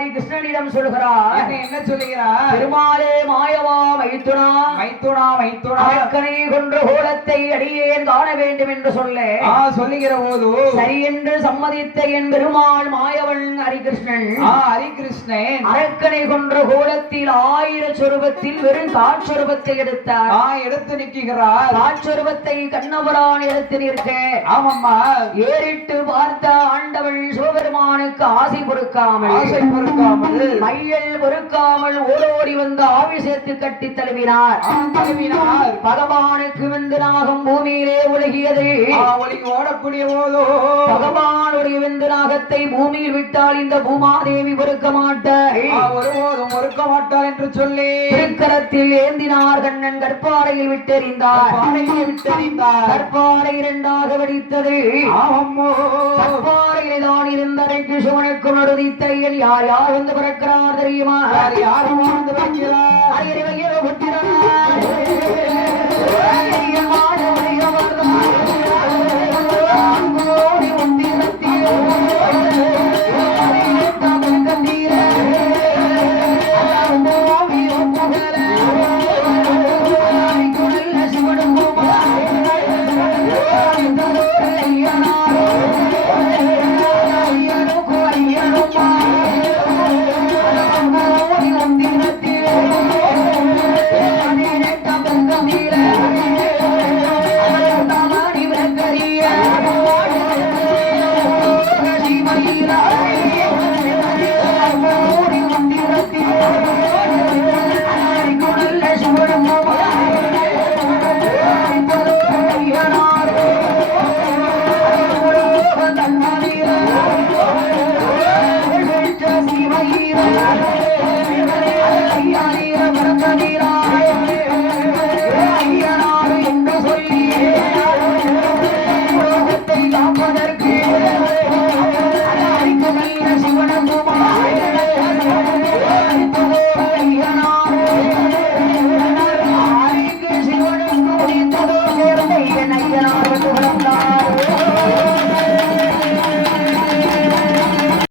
ஹரி கிருஷ்ணனிடம் சொல்கிறார் என்ன என்ன சொல்லுகிறார்? பெருமாளே மாயவா மைத்துனா மைத்துனா மைத்துனா. அரக்கனை கொன்ற கோலத்தை அடியேன் காண வேண்டும் என்று சொல்ல. சொல்லுகிற போது சரி என்று சம்மதித்த என் பெருமாள் மாயவன் ஹரிகிருஷ்ணன். ஹரிகிருஷ்ணன். அரக்கனை கொன்ற கோலத்தில் ஆயிர சொருபத்தில் வெறும் காட்சொருபத்தை எடுத்தார். எடுத்து நிற்கிறார். காட்சொருபத்தை கண்ணபுரான் எடுத்து நிற்க. ஆமாம்மா. ஏறிட்டு பார்த்த ஆண்டவன் சிவபெருமானுக்கு ஆசை பொறுக்காமல். ஆசை பொறுக்காமல். மையல் பொறுக்காமல் ஓடோடி வந்து ஆவிசேத்து கட்டி தழுவினார். தழுவினார். பகவானுக்கு வந்து நாகம் பூமியிலே உலகியது ஓடக்கூடிய போதோ. பகவானுடைய வெந்து நாகத்தை பூமியில் விட்டால் இந்த பூமாதேவி பொறுக்க மாட்டாள். ஒருபோதும் என்று சொல்லி. திருக்கரத்தில் ஏந்தினார் கண்ணன் கற்பாறையில் விட்டெறிந்தார். விட்டறிந்தார். கற்பாறை இரண்டாக வெடித்தது. கற்பாறையில் தான் இருந்ததைக்கு சிவனுக்கும் நடுதித்த யார் யார் வந்து பிறக்கிறார் தெரியுமா? யார் வைக்கிறார் அறியறிவையோ காப்பதற்கு Allah